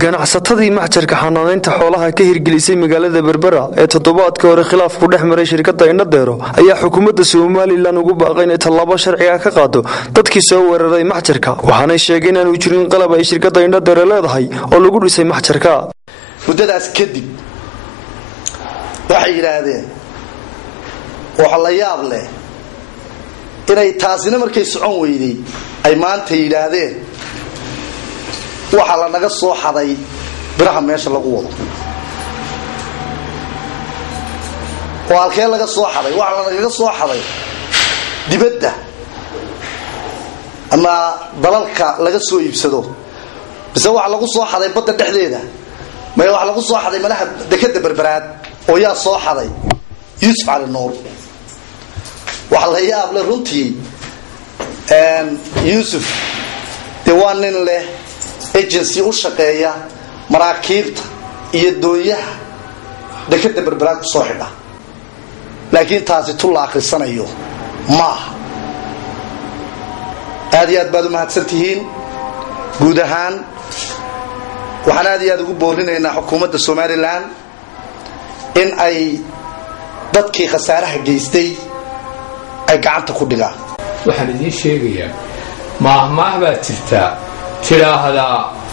ganacsatadii maxjarka xanaanaynta xoolaha ka hirgelisay magaalada Berbera ee toddobaadkii hore khilaaf ku dhex maray shirkadda Indhadeero ayaa xukuumadda Soomaaliland ugu baaqay inay tallaabo sharci ah ka qaado dadkii soo weeraray maxjarka waxaana sheegeen in aanu jirin qalab ay shirkadda Indhadeero leedahay oo lagu dhisay maxjarka muddadaas kadib waxay yiraahdeen waxa la yaab leh inay taasina markay socon weyday ay maanta yiraahdeen waxa la naga soo xaday biraha meesha lagu wado walkeen laga soo xaday waxa la naga soo xaday dibadda ama dalalka laga soo iibsado bise waxa lagu soo xaday badda dhexdeeda ma waxa lagu soo xaday malaha dekada Berberaad oo yaa soo xaday Yusuf Ali Noor waxa la yaab leh runtii Yusuf diwaanin leh agency u shaqeeya maraakiibta iyo dooyaha dekada Berberaad ku soo xidha laakiin taasi tul akhrisanayo ma aad baad u mahadsantihiin guud ahaan waxaan aad ugu boorinaynaa xukuumadda Soomaaliland in ay dadkii khasaaraha geystay ay gacanta ku dhigaan waxaan idin sheegayaa maahmaah baa jirta tiraahda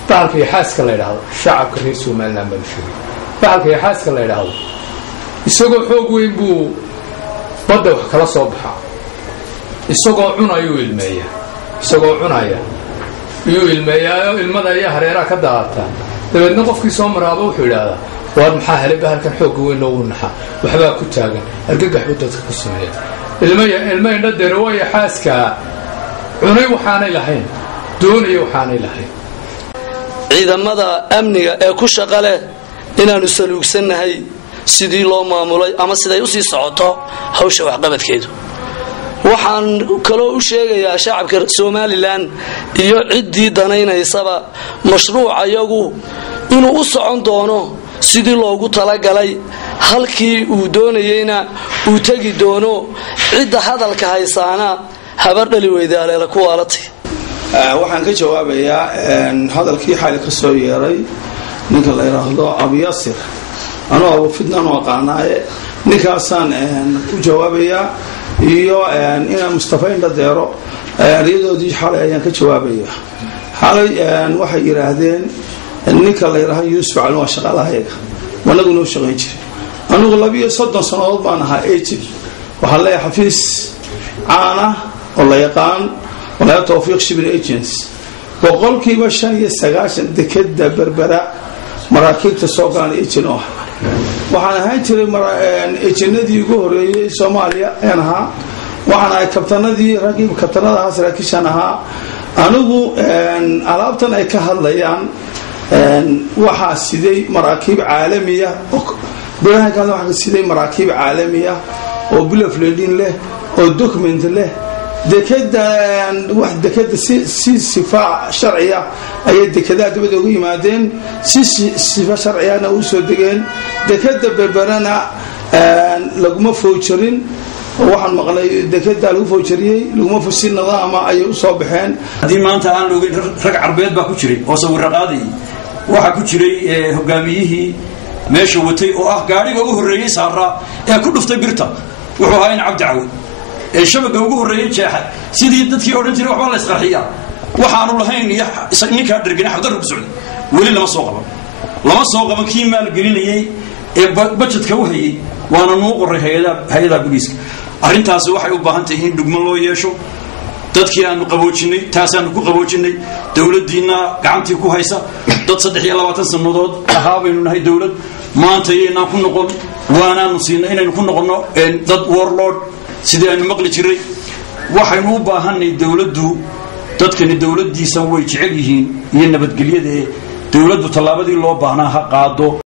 baalkii xaaska la yiraahdo shacabka reer Soomaaliland baa sheegay baalkii xaaska la yiraahdo isagoo xoog weyn buu badda wax kala soo baxaa isagoo cunayo ilmeeya isagoo cunaya iyo ilmada ay hareeraha ka daata dabeedna qofkii soo maraabo wuxuu yiraahdaa war maxaa helay bahalkan xoog weyn loo naxa waxba ku taagan argagax dadka ku sameeya ilma Indhadeero way xaaska cunay waxaanay lahayn doonay waxaanay lahayn ciidamada amniga ee ku shaqale inaanu saluugsanahay sidii loo maamulay ama siday u sii socoto hawsha waxqabadkeedu waxaan kaloo u sheegayaa shacabka Soomaaliland iyo ciddii danaynaysaba mashruuc ayagu inuu u socon doono sidii loogu talagalay halkii uu doonayayna uu tagi doono cidda hadalka haysaana habar dhali weydaaleela ku waalatay waxaan ka jawaabayaa hadalkii xalay ka soo yeeray ninka la yiraahdo Abu Yasir anoo fidnaan waqaanaaye ninkaasaan u jawaabayaa iyo ina Mustafa Indhadeero riidoodii xalay ayaan ka jawaabayaa xalay waxay yiraahdeen ninka la yiraahdo Yusuf Ali waa shaqaalahayaga wanagu noo shaqeyn jiray anigu 32 sanadood baan ahaa agent waxa la xafiis caana oo la yaqaan wala tawfiiq shibir agents boqolkiiba 95 dekada Berbera maraakiibta soo galaan agent oo waxaan ahaan jiray agentadii ugu horeeyay Soomaaliya aan ahaa waxaan ahay kabtanadii raqiib kabtanada saraakiishan ahaa anigu alaabtan ay ka hadlayaan waxa siday maraakiib caalamiya biraha kale waxa siday maraakiib caalamiya oo bill of lading leh oo document leh dekada si sifa sharciya ay dekada dibadda ugu yimaadeen si sifa sharciyana u soo degeen dekada Berberana laguma foojirin waxaan maqlay dekada lagu foojariyay laguma fusin nidaama ay u soo baxeen hadii maanta aan looga rag carbeed baa ku jiray oo sawir qaaday waxa ku jiray hogaamiyihii meesha watay oo ah gaariga ugu horeeyay saara ee ku dhuftay birta wuxuu ahaa in Cabdi Cawd ee shabaga ugu horeeyay jeexa sidii dadkii oran jiray waxba la isqarxiyaa waxaanu lahayn ninka dhargana xadar ku socday wali lama soo qaban kii maal gelinayay ee budgetka u hayay waana noo qoray hay'adaha booliiska arrintaas waxay u baahan tahay in dhugmo loo yeesho dadkii aanu qaboojinay taasaanu ku qaboojinay dawladdiina gacantii ku haysa dad 23 sanadood ahaabaynu nahay dawlad maanta ayayna ku noqon waanaanu siinay inaynu ku noqono dad warlord sidii aynu maqli jiray waxaynu u baahanay dawladdu dadkani dawladdiisa way jecel yihiin iyo nabadgelyada dawladdu tallaabadii loo baahnaa ha qaado